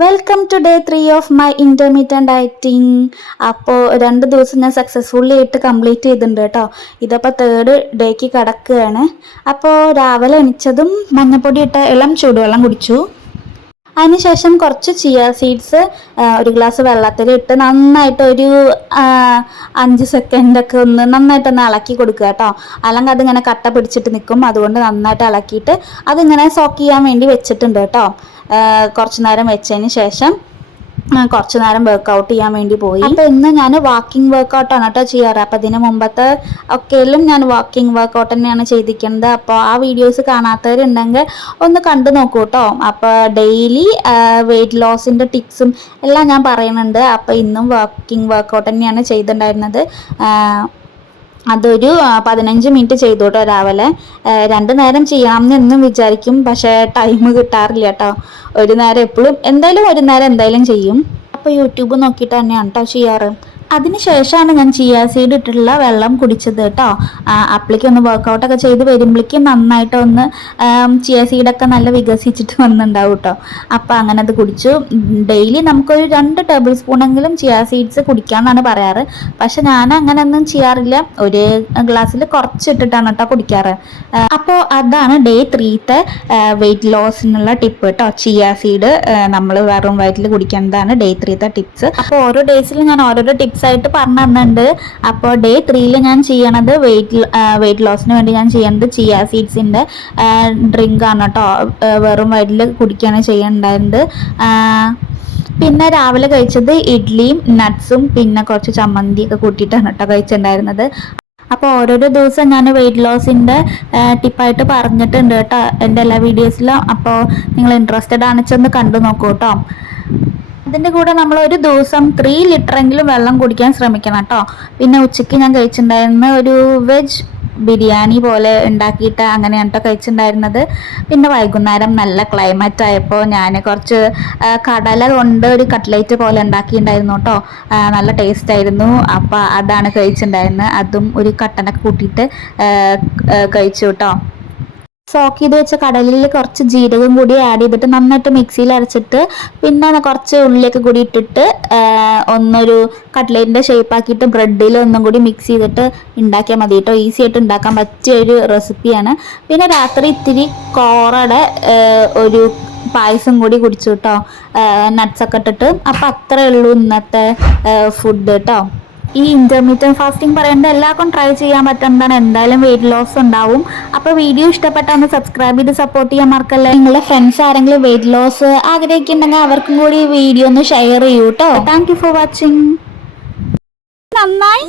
Welcome to day 3 of my intermediate dieting. അപ്പോൾ 2 ദിവസം ഞാൻ സക്സസ്ഫുള്ളി ആയിട്ട് കംപ്ലീറ്റ് ചെയ്തിട്ടുണ്ട് കേട്ടോ. ഇതപ്പോൾ തേർഡ് ഡേക്ക് കിടക്കുകയാണ്. അപ്പോൾ രാവിലെ എണിച്ചതും മഞ്ഞപ്പൊടി ഇട്ട ഇളം ചൂടുവെള്ളം കുടിച്ചു. അതിനുശേഷം കുറച്ച് ചിയ സീഡ്സ് ഒരു ഗ്ലാസ് വെള്ളത്തിലിട്ട് നന്നായിട്ട് ഒരു 5 സെക്കൻഡൊക്കെ നന്നായിട്ടൊന്ന് ഇളക്കി കൊടുക്കുക കേട്ടോ. അല്ലെങ്കിൽ അതിങ്ങനെ കട്ട പിടിച്ചിട്ട് നിൽക്കും. അതുകൊണ്ട് നന്നായിട്ട് ഇളക്കിയിട്ട് അതിങ്ങനെ സോക്ക് ചെയ്യാൻ വേണ്ടി വെച്ചിട്ടുണ്ട് കേട്ടോ. കുറച്ച് നേരം വെച്ചതിന് ശേഷം കുറച്ച് നേരം വർക്കൗട്ട് ചെയ്യാൻ വേണ്ടി പോയി. അപ്പോൾ ഇന്ന് ഞാൻ വാക്കിംഗ് വർക്കൗട്ടാണ് കേട്ടോ ചെയ്യാറ്. അപ്പോൾ ഇതിന് മുമ്പത്തെ ഒക്കെയും ഞാൻ വാക്കിംഗ് വർക്കൗട്ട് തന്നെയാണ് ചെയ്തിരിക്കുന്നത്. അപ്പോൾ ആ വീഡിയോസ് കാണാത്തവരുണ്ടെങ്കിൽ ഒന്ന് കണ്ടു നോക്കൂ കേട്ടോ. അപ്പോൾ ഡെയിലി വെയിറ്റ് ലോസിൻ്റെ ടിപ്സും എല്ലാം ഞാൻ പറയുന്നുണ്ട്. അപ്പോൾ ഇന്നും വാക്കിംഗ് വർക്കൗട്ട് തന്നെയാണ് ചെയ്തിട്ടുണ്ടായിരുന്നത്. അതൊരു 15 മിനിറ്റ് ചെയ്തു കേട്ടോ രാവിലെ. 2 നേരം ചെയ്യാമെന്ന് എന്നും വിചാരിക്കും, പക്ഷേ ടൈം കിട്ടാറില്ല കേട്ടോ. ഒരു നേരം എപ്പോഴും എന്തായാലും ചെയ്യും. അപ്പോൾ യൂട്യൂബ് നോക്കിയിട്ട് തന്നെയാണ് കേട്ടോ ചെയ്യാറ്. അതിന് ശേഷമാണ് ഞാൻ ചിയ സീഡ് ഇട്ടിട്ടുള്ള വെള്ളം കുടിച്ചത് കേട്ടോ. അപ്പോഴേക്കും ഒന്ന് വർക്കൗട്ടൊക്കെ ചെയ്ത് വരുമ്പോഴേക്കും നന്നായിട്ടൊന്ന് ചിയ സീഡൊക്കെ നല്ല വികസിച്ചിട്ട് വന്നിട്ടുണ്ടാവും കേട്ടോ. അപ്പോൾ അങ്ങനെ അത് കുടിച്ചു. ഡെയിലി നമുക്കൊരു 2 ടേബിൾ സ്പൂണെങ്കിലും ചിയ സീഡ്സ് കുടിക്കാമെന്നാണ് പറയാറ്. പക്ഷെ ഞാൻ അങ്ങനെയൊന്നും ചെയ്യാറില്ല. ഒരു ഗ്ലാസ്സിൽ കുറച്ചിട്ടിട്ടാണ് കേട്ടോ കുടിക്കാറ്. അപ്പോൾ അതാണ് ഡേ 3ത്തെ വെയിറ്റ് ലോസിനുള്ള ടിപ്പ് കേട്ടോ. ചിയ സീഡ് നമ്മൾ വെറും വയറ്റിൽ കുടിക്കേണ്ടതാണ് ഡേ 3ത്തെ ടിപ്സ്. അപ്പോൾ ഓരോ ഡേയ്സിലും ഞാൻ ഓരോരോ ടിപ്സ് ആയിട്ട് പറഞ്ഞു തന്നിട്ടുണ്ട്. അപ്പോൾ ഡേ 3ൽ ഞാൻ ചെയ്യണത് വെയിറ്റ് ലോസിന് വേണ്ടി ഞാൻ ചെയ്യണത് ചിയ സീഡ്സിൻ്റെ ഡ്രിങ്ക് ആണ് കേട്ടോ. വെറും വയറ്റിൽ കുടിക്കുകയാണ് ചെയ്യണ്ടായിരുന്നത്. പിന്നെ രാവിലെ കഴിച്ചത് ഇഡ്ഡലിയും നട്ട്സും പിന്നെ കുറച്ച് ചമ്മന്തിയൊക്കെ കൂട്ടിയിട്ടാണ് കേട്ടോ കഴിച്ചിട്ടുണ്ടായിരുന്നത്. അപ്പോൾ ഓരോരോ ദിവസം ഞാൻ വെയിറ്റ് ലോസിൻ്റെ ടിപ്പായിട്ട് പറഞ്ഞിട്ടുണ്ട് കേട്ടോ എൻ്റെ എല്ലാ വീഡിയോസിലും. അപ്പോൾ നിങ്ങൾ ഇൻട്രസ്റ്റഡ് ആണെന്ന് കണ്ടു നോക്കൂ കേട്ടോ. അതിൻ്റെ കൂടെ നമ്മൾ ഒരു ദിവസം 3 ലിറ്ററെങ്കിലും വെള്ളം കുടിക്കാൻ ശ്രമിക്കണം കേട്ടോ. പിന്നെ ഉച്ചയ്ക്ക് ഞാൻ കഴിച്ചിട്ടുണ്ടായിരുന്ന ഒരു വെജ് ബിരിയാണി പോലെ ഉണ്ടാക്കിയിട്ട് അങ്ങനെയാണ് കേട്ടോ കഴിച്ചിട്ടുണ്ടായിരുന്നത്. പിന്നെ വൈകുന്നേരം നല്ല ക്ലൈമറ്റ് ആയപ്പോൾ ഞാൻ കുറച്ച് കടല കൊണ്ട് ഒരു കട്ട്ലേറ്റ് പോലെ ഉണ്ടാക്കിയിട്ടുണ്ടായിരുന്നു കേട്ടോ. നല്ല ടേസ്റ്റ് ആയിരുന്നു. അപ്പോൾ അതാണ് കഴിച്ചിട്ടുണ്ടായിരുന്നത്. അതും ഒരു കട്ടനൊക്കെ കൂട്ടിയിട്ട് കഴിച്ചു കേട്ടോ. സോക്ക് ചെയ്ത് വെച്ച കടലിൽ കുറച്ച് ജീരകം കൂടി ആഡ് ചെയ്തിട്ട് നന്നായിട്ട് മിക്സിയിൽ അരച്ചിട്ട് പിന്നെ കുറച്ച് ഉള്ളിയൊക്കെ കൂടി ഇട്ടിട്ട് ഒന്നൊരു കട്ട്ലേറ്റിൻ്റെ ഷേപ്പ് ആക്കിയിട്ട് ബ്രെഡിൽ ഒന്നും കൂടി മിക്സ് ചെയ്തിട്ട് ഉണ്ടാക്കിയാൽ മതി കേട്ടോ. ഈസി ആയിട്ട് ഉണ്ടാക്കാൻ പറ്റിയൊരു റെസിപ്പിയാണ്. പിന്നെ രാത്രി ഇത്തിരി കോറയുടെ ഒരു പായസം കൂടി കുടിച്ചു കേട്ടോ, നട്ട്സൊക്കെ ഇട്ടിട്ട്. അപ്പം അത്രയേ ഉള്ളൂ ഇന്നത്തെ ഫുഡ് കേട്ടോ. ഈ ഇൻ്റർമീഡിയറ്റ് ഫാസ്റ്റിംഗ് പറയുന്നത് എല്ലാവർക്കും ട്രൈ ചെയ്യാൻ പറ്റുന്നതാണ്. എന്തായാലും വെയിറ്റ് ലോസ് ഉണ്ടാവും. അപ്പോൾ വീഡിയോ ഇഷ്ടപ്പെട്ടാൽ ഒന്ന് സബ്സ്ക്രൈബ് ചെയ്ത് സപ്പോർട്ട് ചെയ്യാൻ മറക്കല്ലേ. നിങ്ങളുടെ ഫ്രണ്ട്സ് ആരെങ്കിലും വെയിറ്റ് ലോസ് ആഗ്രഹിക്കുന്നുണ്ടെങ്കിൽ അവർക്കും കൂടി വീഡിയോ ഒന്ന് ഷെയർ ചെയ്യൂ കേട്ടോ. Thank you for watching. നന്നായി